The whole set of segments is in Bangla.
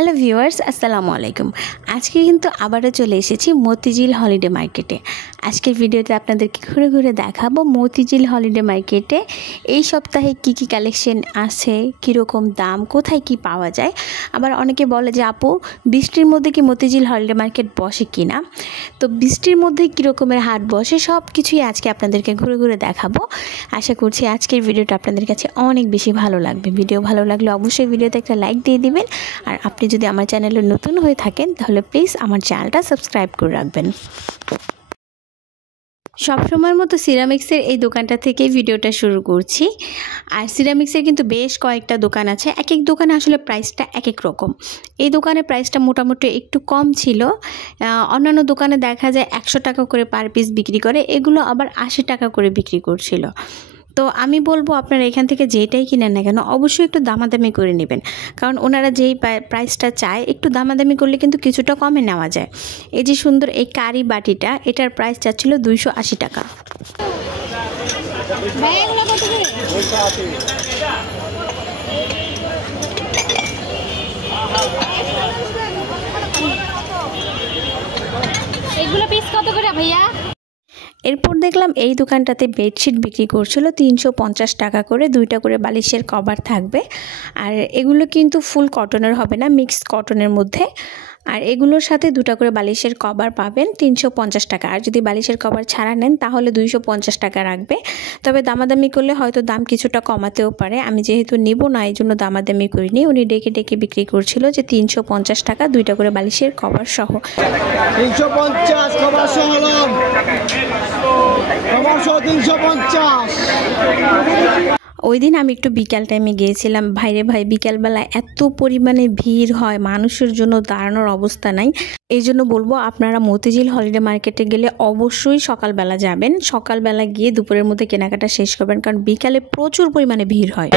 হ্যালো ভিউয়ার্স, আসসালামু আলাইকুম। আজকে কিন্তু আবারও চলে এসেছি মতিঝিল হলিডে মার্কেটে। আজকের ভিডিওতে আপনাদেরকে ঘুরে ঘুরে দেখাবো মতিঝিল হলিডে মার্কেটে এই সপ্তাহে কি কি কালেকশন আছে, কীরকম দাম, কোথায় কি পাওয়া যায়। আবার অনেকে বলে যে আপু বৃষ্টির মধ্যে কি মতিঝিল হলিডে মার্কেট বসে কি না। তো বৃষ্টির মধ্যে কীরকমের হাট বসে সব কিছুই আজকে আপনাদেরকে ঘুরে ঘুরে দেখাবো। আশা করছি আজকের ভিডিওটা আপনাদের কাছে অনেক বেশি ভালো লাগবে। ভিডিও ভালো লাগলে অবশ্যই ভিডিওতে একটা লাইক দিয়ে দিবেন। আর আপনি যদি আমার চ্যানেলে নতুন হয়ে থাকেন তাহলে প্লিজ আমার চ্যানেলটা সাবস্ক্রাইব করে রাখবেন। সবসময়ের মতো সিরামিক্সের এই দোকানটা থেকে ভিডিওটা শুরু করছি। আর সিরামিক্সের কিন্তু বেশ কয়েকটা দোকান আছে, এক এক দোকানে আসলে প্রাইসটা এক এক রকম। এই দোকানের প্রাইসটা মোটামুটি একটু কম ছিল। অন্যান্য দোকানে দেখা যায় 100 টাকা করে পার পিস বিক্রি করে, এগুলো আবার 80 টাকা করে বিক্রি করছিল। তো আমি বলবো আপনারা এখান থেকে যেটাই কিনেন না কেন অবশ্যই একটু দামাদামি করে নেবেন, কারণ ওনারা যেই প্রাইসটা চায় একটু দামাদামি করলে কিন্তু কিছুটা কমে নেওয়া যায়। এই যে সুন্দর এই কারি বাটিটা, এটার প্রাইস চাচ্ছিল 280 টাকা। এগুলো পিস কত করে ভাইয়া? এরপর দেখলাম এই দোকানটাতে বেডশিট বিক্রি করছিল 350 টাকা করে, 2টা করে বালিশের কভার থাকবে। আর এগুলো কিন্তু ফুল কটনের হবে না, মিক্সড কটনের মধ্যে। আর এগুলোর সাথে 2টা করে বালিশের কভার পাবেন 350 টাকা। আর যদি বালিশের কভার ছাড়া নেন তাহলে 250 টাকা রাখবে। তবে দামাদামি করলে হয়তো দাম কিছুটা কমাতেও পারে। আমি যেহেতু নিব না এই জন্য দামাদামি করিনি। উনি ডেকে ডেকে বিক্রি করছিল যে 350 টাকা 2টা করে বালিশের কভার সহ। 350 কভার সহ, কভার সহ 350। ওই দিন আমি একটু বিকাল টাইমে গিয়েছিলাম। ভাইরে ভাই, বিকালবেলা এত পরিমাণে ভিড় হয়, মানুষের জন্য দাঁড়ানোর অবস্থা নাই। এই জন্য বলবো আপনারা মতিঝিল হলিডে মার্কেটে গেলে অবশ্যই সকালবেলা যাবেন। সকালবেলা গিয়ে দুপুরের মধ্যে কেনাকাটা শেষ করবেন, কারণ বিকালে প্রচুর পরিমাণে ভিড় হয়।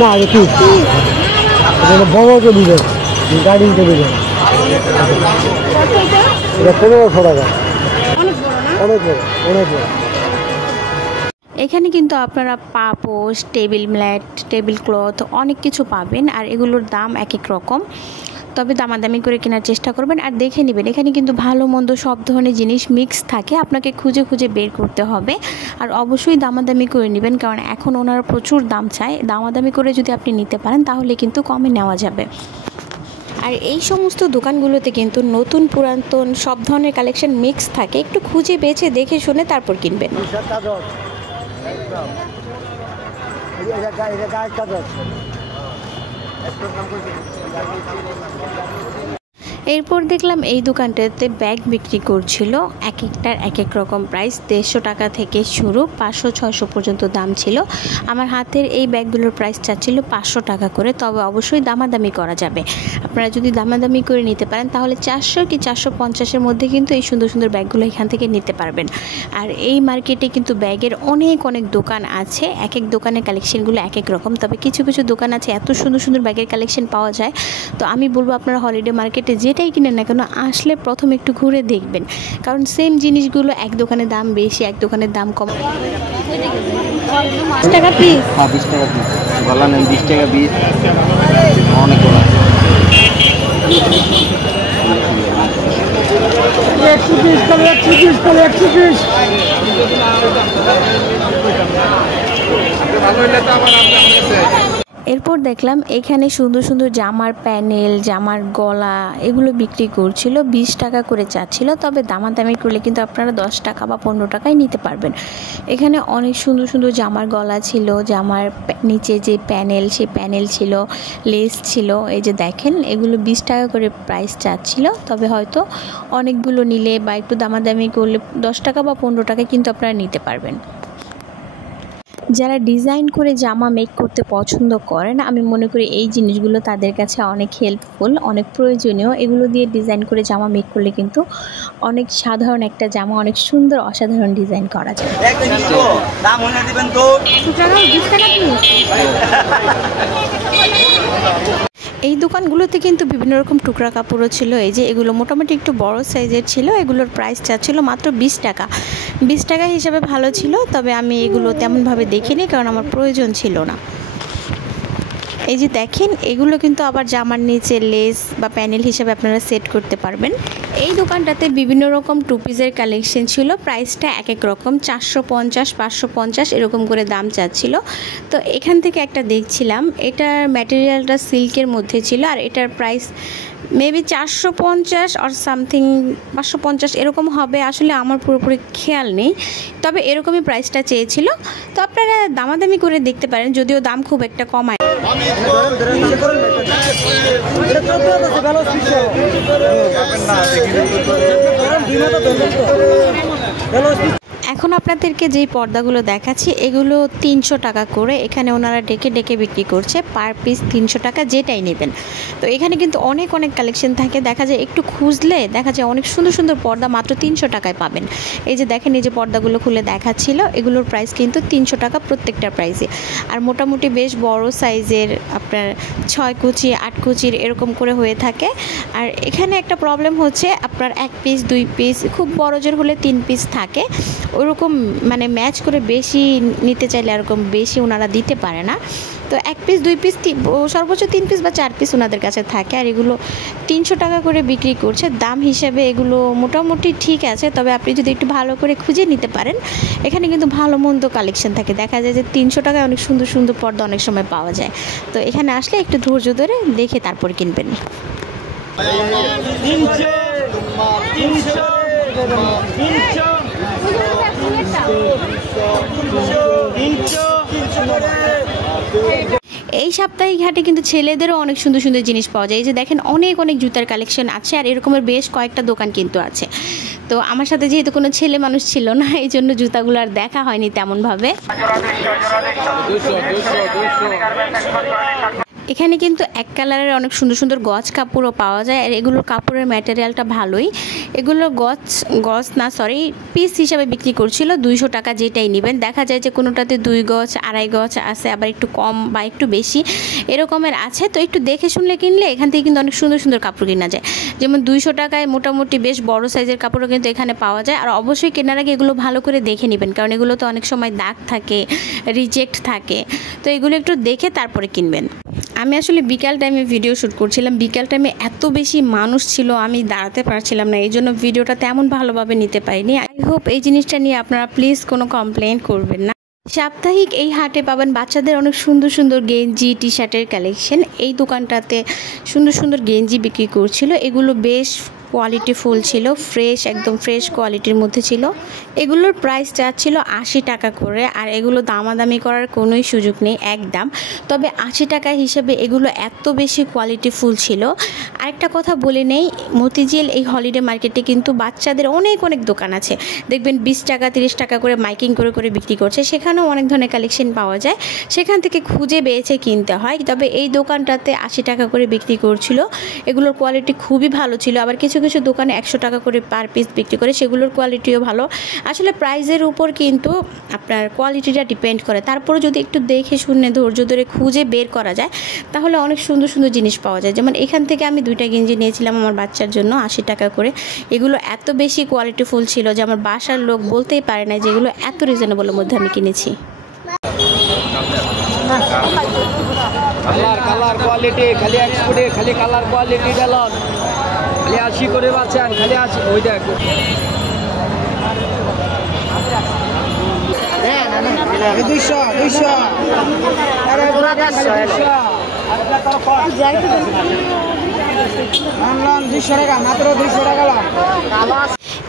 না বড়কে দিবে, গাড়িতে দিবে, এটা 1500 টাকা। অনেক বড়, অনেক বড়। এখানে কিন্তু আপনারা পাপোশ, টেবিল ম্যাট, টেবিল ক্লথ অনেক কিছু পাবেন। আর এগুলোর দাম এক এক রকম, তবে দামাদামি করে কেনার চেষ্টা করবেন আর দেখে নেবেন। এখানে কিন্তু ভালো মন্দ সব ধরনের জিনিস মিক্স থাকে, আপনাকে খুঁজে খুঁজে বের করতে হবে। আর অবশ্যই দামাদামি করে নেবেন, কারণ এখন ওনারা প্রচুর দাম চায়। দামাদামি করে যদি আপনি নিতে পারেন তাহলে কিন্তু কমে নেওয়া যাবে। আর এই সমস্ত দোকানগুলোতে কিন্তু নতুন পুরাতন সব ধরনের কালেকশন মিক্স থাকে, একটু খুঁজে বেছে দেখে শুনে তারপর কিনবেন। এরপর দেখলাম এই দোকানটাতে ব্যাগ বিক্রি করছিল, এক একটার এক এক রকম প্রাইস। 150 টাকা থেকে শুরু, 500-600 পর্যন্ত দাম ছিল। আমার হাতের এই ব্যাগগুলোর প্রাইস চাচ্ছিল 500 টাকা করে, তবে অবশ্যই দামাদামি করা যাবে। আপনারা যদি দামাদামি করে নিতে পারেন তাহলে 400 কি 450-এর মধ্যে কিন্তু এই সুন্দর সুন্দর ব্যাগগুলো এখান থেকে নিতে পারবেন। আর এই মার্কেটে কিন্তু ব্যাগের অনেক অনেক দোকান আছে, এক এক দোকানের কালেকশনগুলো এক এক রকম। তবে কিছু কিছু দোকান আছে এত সুন্দর সুন্দর ব্যাগের কালেকশন পাওয়া যায়। তো আমি বলবো আপনারা হলিডে মার্কেটে যেটাই কিনেন না কেন আসলে প্রথম একটু ঘুরে দেখবেন, কারণ সেম জিনিসগুলো এক দোকানে দাম বেশি, এক দোকানের দাম কম। 5 টাকা পিস, 20 টাকা পিস গলা নেন, 20 টাকা পিস অনেক বড়। 120 করে 120 করে 120। ভালো হইলে তো আমার কাছে। এরপর দেখলাম এখানে সুন্দর সুন্দর জামার প্যানেল, জামার গলা এগুলো বিক্রি করছিল, 20 টাকা করে চাচ্ছিল। তবে দামাদামি করলে কিন্তু আপনারা 10 টাকা বা 15 টাকায় নিতে পারবেন। এখানে অনেক সুন্দর সুন্দর জামার গলা ছিল, জামার নিচে যে প্যানেল সেই প্যানেল ছিল, লেস ছিল। এই যে দেখেন এগুলো 20 টাকা করে প্রাইস চাচ্ছিল। তবে হয়তো অনেকগুলো নিলে বা একটু দামাদামি করলে 10 টাকা বা 15 টাকায় কিন্তু আপনারা নিতে পারবেন। যারা ডিজাইন করে জামা মেক করতে পছন্দ করেন, আমি মনে করি এই জিনিসগুলো তাদের কাছে অনেক হেল্পফুল, অনেক প্রয়োজনীয়। এগুলো দিয়ে ডিজাইন করে জামা মেক করলে কিন্তু অনেক সাধারণ একটা জামা অনেক সুন্দর অসাধারণ ডিজাইন করা যায়। এই দোকানগুলোতে কিন্তু বিভিন্ন রকম টুকরা কাপড়ও ছিল। এই যে এগুলো মোটামুটি একটু বড় সাইজের ছিল, এগুলোর প্রাইস চাচ্ছিল মাত্র 20 টাকা। 20 টাকা হিসাবে ভালো ছিল, তবে আমি এগুলো তেমনভাবে দেখিনি কারণ আমার প্রয়োজন ছিল না। এই যে দেখেন, এগুলো কিন্তু আবার জামার নিচে লেস বা প্যানেল হিসেবে আপনারা সেট করতে পারবেন। এই দোকানটাতে বিভিন্ন রকম টু পিসের কালেকশন ছিল, প্রাইসটা এক এক রকম, 450, 550 এরকম করে দাম চাচ্ছিল। তো এখান থেকে একটা দেখছিলাম, এটার ম্যাটেরিয়ালটা সিল্কের মধ্যে ছিল আর এটার প্রাইস মেবি 450 অর সামথিং 550 এরকম হবে, আসলে আমার পুরোপুরি খেয়াল নেই, তবে এরকমই প্রাইসটা চেয়েছিল। তো আপনারা দামাদামি করে দেখতে পারেন, যদিও দাম খুব একটা কমায়। এখন আপনাদেরকে যেই পর্দাগুলো দেখাচ্ছি এগুলো 300 টাকা করে এখানে ওনারা ডেকে ডেকে বিক্রি করছে, পার পিস 300 টাকা যেটাই নেবেন। তো এখানে কিন্তু অনেক অনেক কালেকশন থাকে, দেখা যায় একটু খুঁজলে দেখা যায় অনেক সুন্দর সুন্দর পর্দা মাত্র 300 টাকায় পাবেন। এই যে দেখেন, এই যে পর্দাগুলো খুলে দেখাচ্ছিল, এগুলোর প্রাইস কিন্তু 300 টাকা প্রত্যেকটার প্রাইসে। আর মোটামুটি বেশ বড় সাইজের, আপনার 6 কুচি 8 কুচির এরকম করে হয়ে থাকে। আর এখানে একটা প্রবলেম হচ্ছে, আপনার 1 পিস 2 পিস, খুব বড় জোর হলে 3 পিস থাকে, ওরকম মানে ম্যাচ করে বেশি নিতে চাইলে এরকম বেশি ওনারা দিতে পারে না। তো 1 পিস 2 পিস সর্বোচ্চ 3 পিস বা 4 পিস ওনাদের কাছে থাকে। আর এগুলো 300 টাকা করে বিক্রি করছে। দাম হিসাবে এগুলো মোটামুটি ঠিক আছে, তবে আপনি যদি একটু ভালো করে খুঁজে নিতে পারেন, এখানে কিন্তু ভালো মন্দ কালেকশন থাকে। দেখা যায় যে 300 টাকায় অনেক সুন্দর সুন্দর পর্দা অনেক সময় পাওয়া যায়। তো এখানে আসলে একটু ধৈর্য ধরে দেখে তারপর কিনবেন। এই সাপ্তাহিক হাটে কিন্তু ছেলেদেরও অনেক সুন্দর সুন্দর জিনিস পাওয়া যায়। এই যে দেখেন, অনেক অনেক জুতার কালেকশন আছে আর এরকমের বেশ কয়েকটা দোকান কিন্তু আছে। তো আমার সাথে যেহেতু কোনো ছেলে মানুষ ছিল না, এই জন্য জুতাগুলো আর দেখা হয়নি তেমনভাবে। এখানে কিন্তু এক কালারের অনেক সুন্দর সুন্দর গজ কাপড়ও পাওয়া যায়, আর এগুলোর কাপড়ের ম্যাটেরিয়ালটা ভালোই। এগুলো পিস হিসাবে বিক্রি করছিল 200 টাকা যেটাই নেবেন। দেখা যায় যে কোনোটাতে 2 গজ 2.5 গজ আছে, আবার একটু কম বা একটু বেশি এরকমের আছে। তো একটু দেখে শুনলে কিনলে এখান থেকে কিন্তু অনেক সুন্দর সুন্দর কাপড় কেনা যায়। যেমন 200 টাকায় মোটামুটি বেশ বড় সাইজের কাপড়ও কিন্তু এখানে পাওয়া যায়। আর অবশ্যই কেনার আগে এগুলো ভালো করে দেখে নেবেন, কারণ এগুলো তো অনেক সময় দাগ থাকে, রিজেক্ট থাকে। তো এগুলো একটু দেখে তারপরে কিনবেন। আমি আসলে বিকাল টাইমে ভিডিও শ্যুট করছিলাম, বিকাল টাইমে এত বেশি মানুষ ছিল আমি দাঁড়াতে পারছিলাম না, এই জন্য ভিডিওটা তেমন ভালোভাবে নিতে পারিনি। আই হোপ এই জিনিসটা নিয়ে আপনারা প্লিজ কোনো কমপ্লেন করবেন না। সাপ্তাহিক এই হাটে পাবেন বাচ্চাদের অনেক সুন্দর সুন্দর গেঞ্জি টি শার্টের কালেকশন। এই দোকানটাতে সুন্দর সুন্দর গেঞ্জি বিক্রি করছিল, এগুলো বেশ কোয়ালিটিফুল ছিল, ফ্রেশ, একদম ফ্রেশ কোয়ালিটির মধ্যে ছিল। এগুলোর প্রাইস চাচ্ছিল 80 টাকা করে, আর এগুলো দামাদামি করার কোনোই সুযোগ নেই, একদম। তবে 80 টাকা হিসেবে এগুলো এত বেশি কোয়ালিটিফুল ছিল। আরেকটা কথা বলে নেই, মতিঝিল এই হলিডে মার্কেটে কিন্তু বাচ্চাদের অনেক অনেক দোকান আছে, দেখবেন 20 টাকা 30 টাকা করে মাইকিং করে করে বিক্রি করছে, সেখানেও অনেক ধরনের কালেকশন পাওয়া যায়, সেখান থেকে খুঁজে বেছে কিনতে হয়। তবে এই দোকানটাতে 80 টাকা করে বিক্রি করছিল, এগুলোর কোয়ালিটি খুবই ভালো ছিল। আবার কিছু কিছু দোকানে 100 টাকা করে পার পিস বিক্রি করে, সেগুলোর কোয়ালিটিও ভালো। আসলে প্রাইসের উপর কিন্তু আপনার কোয়ালিটিটা ডিপেন্ড করে, তারপরে যদি একটু দেখে শুনে ধৈর্য ধরে খুঁজে বের করা যায় তাহলে অনেক সুন্দর সুন্দর জিনিস পাওয়া যায়। যেমন এখান থেকে আমি 2টা গেঞ্জি নিয়েছিলাম আমার বাচ্চার জন্য 80 টাকা করে। এগুলো এত বেশি কোয়ালিটিফুল ছিল যে আমার বাসার লোক বলতেই পারে না যে এগুলো এত রিজনেবলের মধ্যে আমি কিনেছি। কালার কোয়ালিটি খালি এক্সপোর্টে, খালি কালার কোয়ালিটি ডালন খালি 80 করে বাঁচান, খালি 80। ওই দেখ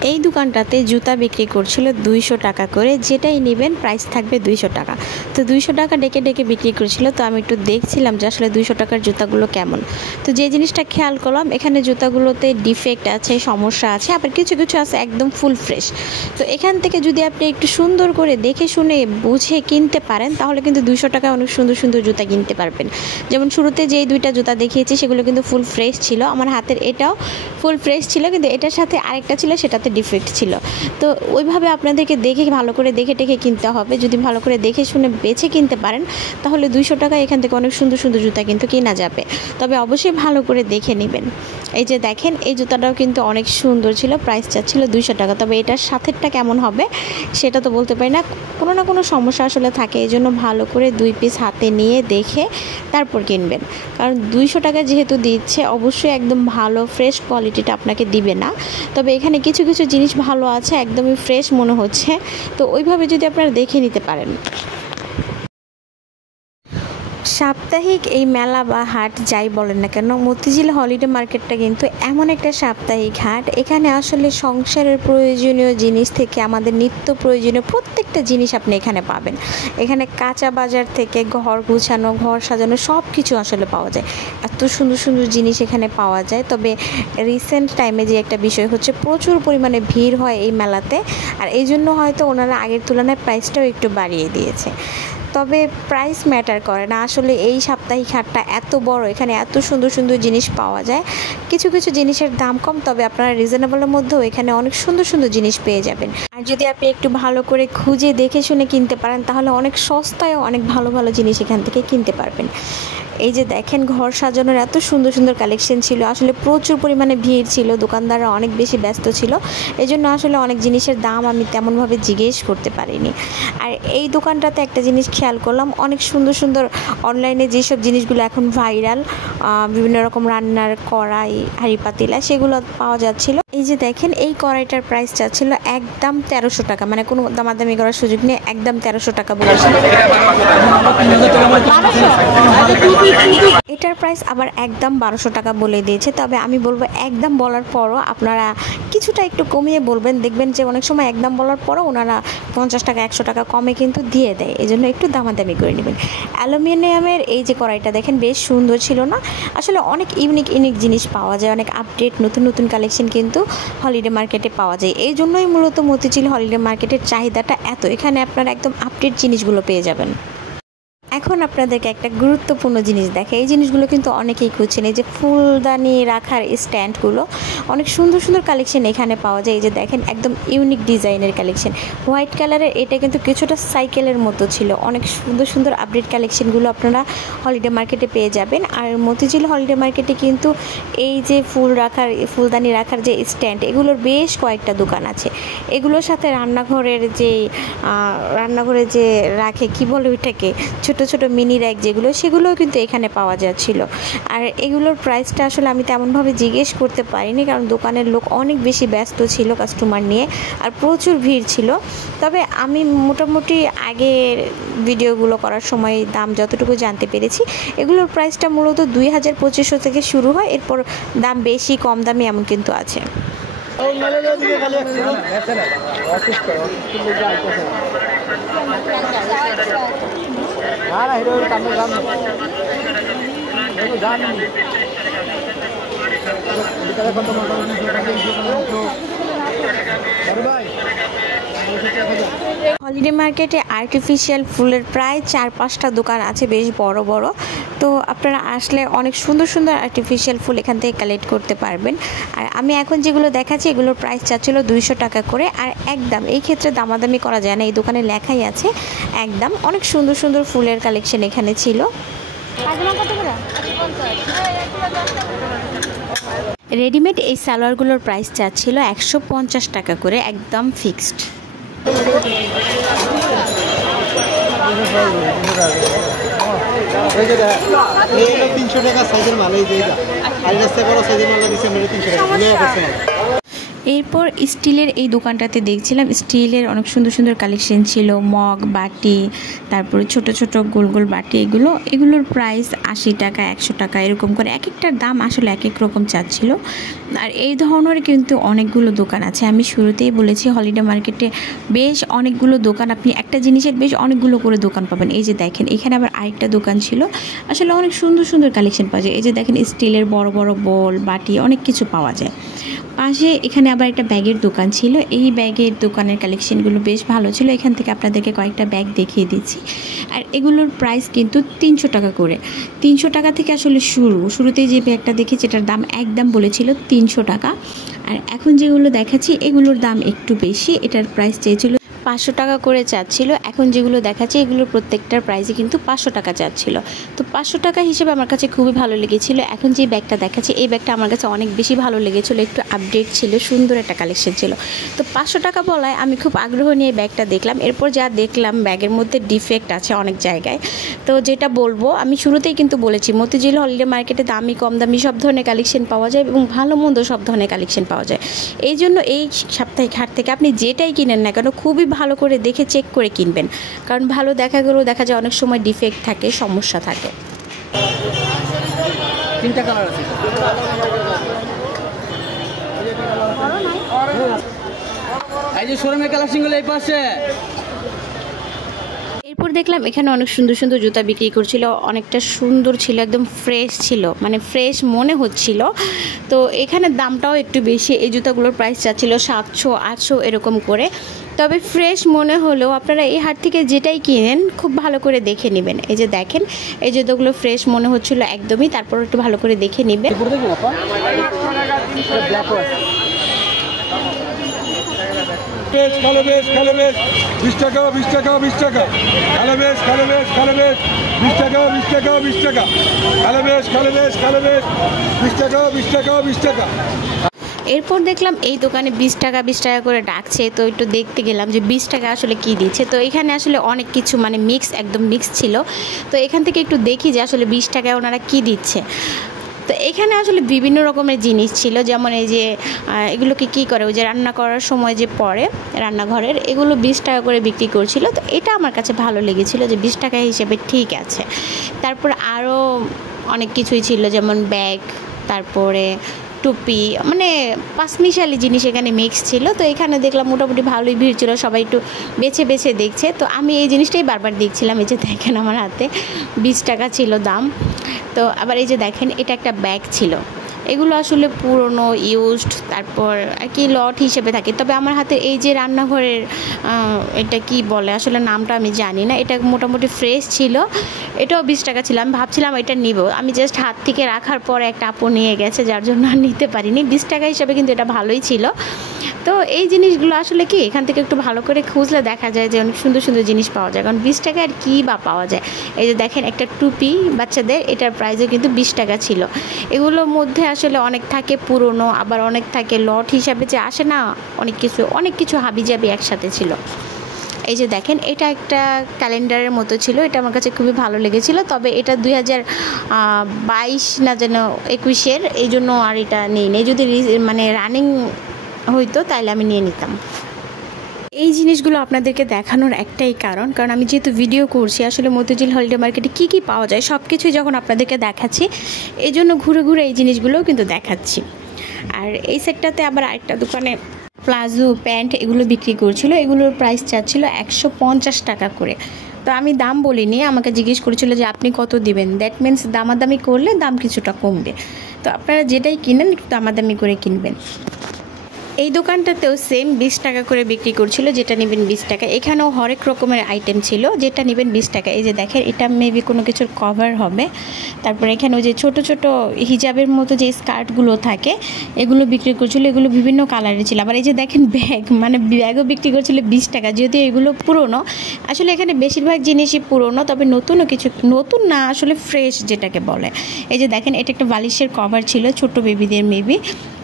এই দোকানটাতে জুতা বিক্রি করছিল 200 টাকা করে, যেটাই নেবেন প্রাইস থাকবে 200 টাকা। তো 200 টাকা ডেকে ডেকে বিক্রি করছিল, তো আমি একটু দেখছিলাম যে আসলে 200 টাকার জুতাগুলো কেমন। তো যে জিনিসটা খেয়াল করলাম, এখানে জুতাগুলোতে ডিফেক্ট আছে, সমস্যা আছে, আবার কিছু কিছু আছে একদম ফুল ফ্রেশ। তো এখান থেকে যদি আপনি একটু সুন্দর করে দেখে শুনে বুঝে কিনতে পারেন তাহলে কিন্তু 200 টাকায় অনেক সুন্দর সুন্দর জুতা কিনতে পারবেন। যেমন শুরুতে যেই 2টা জুতা দেখিয়েছি সেগুলো কিন্তু ফুল ফ্রেশ ছিল, আমার হাতের এটাও ফুল ফ্রেশ ছিল, কিন্তু এটার সাথে আরেকটা ছিল সেটাতে ডিফেক্ট ছিল। তো ওইভাবে আপনাদেরকে দেখে ভালো করে দেখে টেকে কিনতে হবে। যদি ভালো করে দেখে শুনে বেছে কিনতে পারেন তাহলে 200 টাকা এখান থেকে অনেক সুন্দর সুন্দর জুতা কিন্তু কেনা যাবে। তবে অবশ্যই ভালো করে দেখে নেবেন। এই যে দেখেন এই জুতাটাও কিন্তু অনেক সুন্দর ছিল, প্রাইস চাচ্ছিল 200 টাকা। তবে এটার সাথেরটা কেমন হবে সেটা তো বলতে পারি না, কোনো না কোনো সমস্যা আসলে থাকে। এই জন্য ভালো করে 2 পিস হাতে নিয়ে দেখে তারপর কিনবেন, কারণ 200 টাকা যেহেতু দিচ্ছে অবশ্যই একদম ভালো ফ্রেশ কোয়ালিটিটা আপনাকে দিবে না। তবে এখানে কিছু কিছু জিনিস ভালো আছে, একদমই ফ্রেশ মনে হচ্ছে, তো ওইভাবে যদি আপনারা দেখে নিতে পারেন। সাপ্তাহিক এই মেলা বা হাট যাই বলেন না কেন, মতিঝিল হলিডে মার্কেটটা কিন্তু এমন একটা সাপ্তাহিক হাট, এখানে আসলে সংসারের প্রয়োজনীয় জিনিস থেকে আমাদের নিত্য প্রয়োজনীয় প্রত্যেকটা জিনিস আপনি এখানে পাবেন। এখানে কাঁচা বাজার থেকে ঘর গুছানো, ঘর সাজানো সব কিছু আসলে পাওয়া যায়। এত সুন্দর সুন্দর জিনিস এখানে পাওয়া যায়। তবে রিসেন্ট টাইমে যে একটা বিষয় হচ্ছে, প্রচুর পরিমাণে ভিড় হয় এই মেলাতে, আর এই জন্য হয়তো ওনারা আগের তুলনায় প্রাইসটাও একটু বাড়িয়ে দিয়েছে। তবে প্রাইস ম্যাটার করে না, আসলে এই সাপ্তাহিক হাটটা এত বড়, এখানে এত সুন্দর সুন্দর জিনিস পাওয়া যায়। কিছু কিছু জিনিসের দাম কম, তবে আপনারা রিজনেবলের মধ্যেও এখানে অনেক সুন্দর সুন্দর জিনিস পেয়ে যাবেন। আর যদি আপনি একটু ভালো করে খুঁজে দেখে শুনে কিনতে পারেন তাহলে অনেক সস্তায়ও অনেক ভালো ভালো জিনিস এখান থেকে কিনতে পারবেন। এই যে দেখেন ঘর সাজানোর এত সুন্দর সুন্দর কালেকশন ছিল, আসলে প্রচুর পরিমাণে ভিড় ছিল, দোকানদাররা অনেক বেশি ব্যস্ত ছিল, এই জন্য আসলে অনেক জিনিসের দাম আমি তেমনভাবে জিজ্ঞেস করতে পারিনি। আর এই দোকানটাতে একটা জিনিস খেয়াল করলাম, অনেক সুন্দর সুন্দর অনলাইনে যেসব জিনিসগুলো এখন ভাইরাল, বিভিন্ন রকম রান্নার কড়াই, হাঁড়ি পাতিলা, সেগুলো পাওয়া যাচ্ছিল। এই যে দেখেন এই কড়াইটার প্রাইস চাচ্ছিল একদম 1300 টাকা, মানে কোনো দামাদামি করার সুযোগ নেই, একদম 1300 টাকা বলেছিল। এটার প্রাইস আবার একদম 1200 টাকা বলে দিয়েছে। তবে আমি বলবো একদম বলার পরও আপনারা কিছুটা একটু কমিয়ে বলবেন, দেখবেন যে অনেক সময় একদম বলার পরও ওনারা 50 টাকা 100 টাকা কমে কিন্তু দিয়ে দেয়, এই জন্য একটু দামাদামি করে নেবেন। অ্যালুমিনিয়ামের এই যে কড়াইটা দেখেন বেশ সুন্দর ছিল না, আসলে অনেক ইউনিক ইউনিক জিনিস পাওয়া যায়, অনেক আপডেট নতুন নতুন কালেকশন কিন্তু হলিডে মার্কেটে পাওয়া যায়। এই জন্যই মূলত মতিঝিল হলিডে মার্কেটের চাহিদাটা এত, এখানে আপনারা একদম আপডেট জিনিসগুলো পেয়ে যাবেন। এখন আপনাদেরকে একটা গুরুত্বপূর্ণ জিনিস দেখে, এই জিনিসগুলো কিন্তু অনেকেই খুঁজছেন, এই যে ফুলদানি রাখার স্ট্যান্ডগুলো, অনেক সুন্দর সুন্দর কালেকশন এখানে পাওয়া যায়। এই যে দেখেন একদম ইউনিক ডিজাইনের কালেকশন, হোয়াইট কালারের, এটা কিন্তু কিছুটা সাইকেলের মতো ছিল। অনেক সুন্দর সুন্দর আপডেট কালেকশনগুলো আপনারা হলিডে মার্কেটে পেয়ে যাবেন। আর মতিঝিল হলিডে মার্কেটে কিন্তু এই যে ফুলদানি রাখার যে স্ট্যান্ড, এগুলোর বেশ কয়েকটা দোকান আছে। এগুলোর সাথে রান্নাঘরে যে রাখে কি বলে ওইটাকে, ছোট ছোট মিনি র্যাক যেগুলো, সেগুলোও কিন্তু এখানে পাওয়া যাচ্ছিল। আর এগুলোর প্রাইসটা আসলে আমি তেমনভাবে জিজ্ঞেস করতে পারিনি, কারণ দোকানের লোক অনেক বেশি ব্যস্ত ছিল কাস্টমার নিয়ে, আর প্রচুর ভিড় ছিল। তবে আমি মোটামুটি আগের ভিডিওগুলো করার সময় দাম যতটুকু জানতে পেরেছি, এগুলোর প্রাইসটা মূলত 2000-2500 থেকে শুরু হয়, এরপর দাম বেশি কম দামি এমন কিন্তু আছে। হলিডে মার্কেটে আর্টিফিশিয়াল ফুলের প্রায় 4-5টা দোকান আছে, বেশ বড় বড়। তো আপনারা আসলে অনেক সুন্দর সুন্দর আর্টিফিশিয়াল ফুল এখান থেকে কালেক্ট করতে পারবেন। আর আমি এখন যেগুলো দেখাচ্ছি এগুলোর প্রাইস চাচ্ছিল 200 টাকা করে, আর একদম এই ক্ষেত্রে দামাদামি করা যায় না, এই দোকানে লেখাই আছে একদম। অনেক সুন্দর সুন্দর ফুলের কালেকশন এখানে ছিল। রেডিমেড এই সালোয়ারগুলোর প্রাইস চাচ্ছিল 150 টাকা করে, একদম ফিক্সড। এরপর স্টিলের এই দোকানটাতে দেখছিলাম, স্টিলের অনেক সুন্দর সুন্দর কালেকশন ছিল, মগ, বাটি, তারপরে ছোট ছোট গোল গোল বাটি, এগুলোর প্রাইস 80 টাকা 100 টাকা এরকম করে, এক একটার দাম আসলে এক এক রকম চাচ্ছিল। আর এই ধরনের কিন্তু অনেকগুলো দোকান আছে, আমি শুরুতেই বলেছি হলিডে মার্কেটে বেশ অনেকগুলো দোকান, আপনি একটা জিনিসের বেশ অনেকগুলো করে দোকান পাবেন। এই যে দেখেন এখানে আবার আরেকটা দোকান ছিল, আসলে অনেক সুন্দর সুন্দর কালেকশন পাওয়া যায়। এই যে দেখেন স্টিলের বড় বড় বোল, বাটি, অনেক কিছু পাওয়া যায়। পাশে এখানে আবার একটা ব্যাগের দোকান ছিল, এই ব্যাগের দোকানের কালেকশনগুলো বেশ ভালো ছিল। এখান থেকে আপনাদেরকে কয়েকটা ব্যাগ দেখিয়ে দিচ্ছি। আর এগুলোর প্রাইস কিন্তু 300 টাকা করে, 300 টাকা থেকে আসলে শুরুতেই যে ব্যাগটা দেখেছি এটার দাম একদম বলেছিল 300 টাকা। আর এখন যেগুলো দেখাচ্ছি এগুলোর দাম একটু বেশি, এটার প্রাইস চেয়েছিল 500 টাকা করে চাচ্ছিল। এখন যেগুলো দেখাচ্ছি এগুলোর প্রত্যেকটার প্রাইসই কিন্তু 500 টাকা চাচ্ছিল। তো 500 টাকা হিসেবে আমার কাছে খুবই ভালো লেগেছিল। এখন যে ব্যাগটা দেখাচ্ছি এই ব্যাগটা আমার কাছে অনেক বেশি ভালো লেগেছিলো, একটু আপডেট ছিল, সুন্দর একটা কালেকশন ছিল। তো 500 টাকা বলায় আমি খুব আগ্রহ নিয়ে ব্যাগটা দেখলাম। এরপর যা দেখলাম ব্যাগের মধ্যে ডিফেক্ট আছে অনেক জায়গায়। তো যেটা বলবো, আমি শুরুতেই কিন্তু বলেছি মতিঝিল হলিডে মার্কেটে দামি কম দামি সব ধরনের কালেকশন পাওয়া যায় এবং ভালো মন্দ সব ধরনের কালেকশন পাওয়া যায়। এই জন্য এই সাপ্তাহিক হাট থেকে আপনি যেটাই কিনেন না কেন খুবই ভালো করে দেখে চেক করে কিনবেন, কারণ ভালো দেখা গেলেও দেখা যায় অনেক সময় ডিফেক্ট থাকে, সমস্যা থাকে। তিনটা কালার আছে। এই যে শোরুমের কালেকশনগুলো এই পাশে। এরপর দেখলাম এখানে অনেক সুন্দর সুন্দর জুতা বিক্রি করছিল, অনেকটা সুন্দর ছিল, একদম ফ্রেশ ছিল, মানে ফ্রেশ মনে হচ্ছিল। তো এখানে দামটাও একটু বেশি, এই জুতাগুলোর প্রাইস চাচ্ছিল 700-800 এরকম করে। তবে ফ্রেশ মনে হলেও আপনারা এই হাট থেকে যেটাই কিনেন খুব ভালো করে দেখে নেবেন। এই যে দেখেন এই জুতোগুলো ফ্রেশ মনে হচ্ছিল একদমই, তারপর একটু ভালো করে দেখে নেবেন। কালো বেশ 20 টাকা 20 টাকা 20 টাকা, কালো বেশ 20 টাকা 20 টাকা 20 টাকা, কালো বেশ 20 টাকা 20 টাকা 20 টাকা। এরপর দেখলাম এই দোকানে 20 টাকা করে ডাকছে, তো একটু দেখতে গেলাম যে 20 টাকা আসলে কি দিচ্ছে। তো এখানে আসলে অনেক কিছু মানে একদম মিক্স ছিল। তো এখান থেকে একটু দেখি যে আসলে 20 টাকায় ওনারা কি দিচ্ছে। তো এখানে আসলে বিভিন্ন রকমের জিনিস ছিল, যেমন এই যে এগুলোকে কী করে ওই যে রান্না করার সময় যে পড়ে রান্নাঘরের, এগুলো 20 টাকা করে বিক্রি করছিল। তো এটা আমার কাছে ভালো লেগেছিল যে 20 টাকা হিসেবে ঠিক আছে। তারপর আরও অনেক কিছুই ছিল, যেমন ব্যাগ, তারপরে টুপি, মানে পাঁচমিশালি জিনিস এখানে মিক্স ছিল। তো এখানে দেখলাম মোটামুটি ভালোই ভিড় ছিল, সবাই একটু বেছে বেছে দেখছে। তো আমি এই জিনিসটাই বারবার দেখছিলাম। এই যে দেখেন আমার হাতে 20 টাকা ছিল দাম। তো আবার এই যে দেখেন এটা একটা ব্যাগ ছিল, এগুলো আসলে পুরনো ইউজড, তারপর আর কি লট হিসেবে থাকে। তবে আমার হাতে এই যে রান্নাঘরের এটা কি বলে আসলে নামটা আমি জানি না, এটা মোটামুটি ফ্রেশ ছিল, এটাও 20 টাকা ছিল। আমি ভাবছিলাম এটা নিব, আমি জাস্ট হাত থেকে রাখার পরে একটা আপু নিয়ে গেছে, যার জন্য আর নিতে পারিনি। 20 টাকা হিসাবে কিন্তু এটা ভালোই ছিল। তো এই জিনিসগুলো আসলে কি এখান থেকে একটু ভালো করে খুঁজলে দেখা যায় যে অনেক সুন্দর সুন্দর জিনিস পাওয়া যায়, কারণ 20 টাকা আর কী বা পাওয়া যায়। এই যে দেখেন একটা টুপি বাচ্চাদের, এটার প্রাইসও কিন্তু 20 টাকা ছিল। এগুলোর মধ্যে আসলে অনেক থাকে পুরনো, আবার অনেক থাকে লট হিসাবে যে আসে না, অনেক কিছু হাবিজাবি একসাথে ছিল। এই যে দেখেন এটা একটা ক্যালেন্ডারের মতো ছিল, এটা আমার কাছে খুবই ভালো লেগেছিল। তবে এটা 2022 না যেন 21-এর, এই জন্য আর এটা নেই নেই, যদি মানে রানিং হইতো তাহলে আমি নিয়ে নিতাম। এই জিনিসগুলো আপনাদেরকে দেখানোর একটাই কারণ আমি যেহেতু ভিডিও করছি আসলে মতিঝিল হলিডে মার্কেটে কী কী পাওয়া যায় সব কিছুই যখন আপনাদেরকে দেখাচ্ছি, এই জন্য ঘুরে ঘুরে এই জিনিসগুলোও কিন্তু দেখাচ্ছি। আর এই সেক্টরতে আবার আরেকটা দোকানে প্লাজো প্যান্ট এগুলো বিক্রি করছিল, এগুলোর প্রাইস চাচ্ছিল 150 টাকা করে। তো আমি দাম বলিনি, আমাকে জিজ্ঞেস করেছিল যে আপনি কত দিবেন, দ্যাট মিন্স দামাদামি করলে দাম কিছুটা কমবে। তো আপনারা যেটাই কিনেন একটু দামাদামি করে কিনবেন। এই দোকানটাতেও সেম 20 টাকা করে বিক্রি করছিল, যেটা নেবেন 20 টাকা। এখানেও হরেক রকমের আইটেম ছিল, যেটা নেবেন 20 টাকা। এই যে দেখেন এটা মেবি কোনো কিছুর কভার হবে। তারপরে এখানে ওই যে ছোট ছোট হিজাবের মতো যে স্কার্টগুলো থাকে এগুলো বিক্রি করছিল, এগুলো বিভিন্ন কালারের ছিল। আবার এই যে দেখেন ব্যাগ, মানে ব্যাগও বিক্রি করছিল 20 টাকা, যদিও এগুলো পুরনো। আসলে এখানে বেশিরভাগ জিনিসই পুরনো, তবে নতুনও কিছু, নতুন না আসলে ফ্রেশ যেটাকে বলে। এই যে দেখেন এটা একটা বালিশের কভার ছিল ছোট বেবিদের মেবি,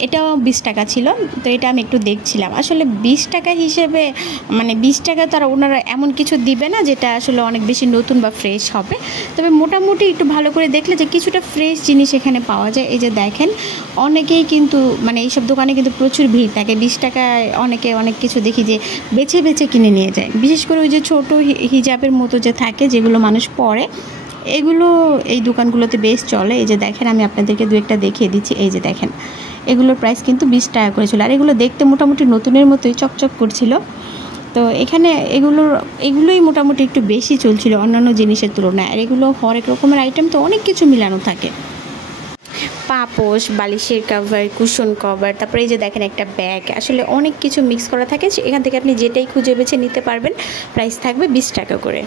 এটাও 20 টাকা ছিল। তো এটা আমি একটু দেখছিলাম, আসলে 20 টাকা হিসেবে মানে 20 টাকা তারা ওনারা এমন কিছু দিবে না যেটা আসলে অনেক বেশি নতুন বা ফ্রেশ হবে। তবে মোটামুটি একটু ভালো করে দেখলে যে কিছুটা ফ্রেশ জিনিস এখানে পাওয়া যায়। এই যে দেখেন অনেকেই কিন্তু মানে এইসব দোকানে কিন্তু প্রচুর ভিড় থাকে, 20 টাকায় অনেকে অনেক কিছু দেখি যে বেছে বেছে কিনে নিয়ে যায়। বিশেষ করে ওই যে ছোটো হিজাবের মতো যে থাকে যেগুলো মানুষ পরে, এগুলো এই দোকানগুলোতে বেশ চলে। এই যে দেখেন আমি আপনাদেরকে দু একটা দেখিয়ে দিচ্ছি। এই যে দেখেন এগুলোর প্রাইস কিন্তু 20 টাকা করেছিল, আর এগুলো দেখতে মোটামুটি নতুনের মতোই চকচক করছিল। তো এখানে এগুলোই মোটামুটি একটু বেশি চলছিল অন্যান্য জিনিসের তুলনায়। আর এগুলো হরেক রকমের আইটেম, তো অনেক কিছু মিলানো থাকে। পাপোশ, বালিশের কভার, কুশন কভার, তারপরে এই যে দেখেন একটা ব্যাগ, আসলে অনেক কিছু মিক্স করা থাকে। এখান থেকে আপনি যেটাই খুঁজে বেছে নিতে পারবেন। প্রাইস থাকবে 20 টাকা করে।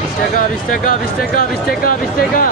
20 টাকা 20 টাকা 20 টাকা 20 টাকা 20 টাকা।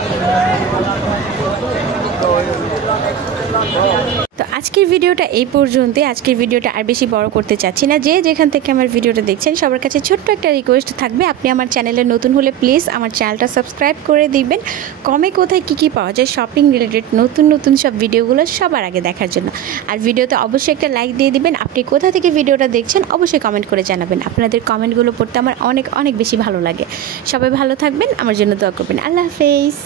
তো আজকের ভিডিওটা এই পর্যন্তই। আজকের ভিডিওটা আর বেশি বড় করতে চাচ্ছি না। যে যেখান থেকে আমার ভিডিওটা দেখছেন সবার কাছে ছোট্ট একটা রিকোয়েস্ট থাকবে, আপনি আমার চ্যানেলে নতুন হলে প্লিজ আমার চ্যানেলটা সাবস্ক্রাইব করে দিবেন। কমে কোথায় কী পাওয়া যায় শপিং রিলেটেড নতুন নতুন সব ভিডিওগুলো সবার আগে দেখার জন্য। আর ভিডিওতে অবশ্যই একটা লাইক দিয়ে দিবেন। আপনি কোথা থেকে ভিডিওটা দেখছেন অবশ্যই কমেন্ট করে জানাবেন। আপনাদের কমেন্টগুলো পড়তে আমার অনেক অনেক বেশি ভালো লাগে। সবাই ভালো থাকবেন, আমার জন্য দোয়া করবেন। আল্লাহ হাফেজ।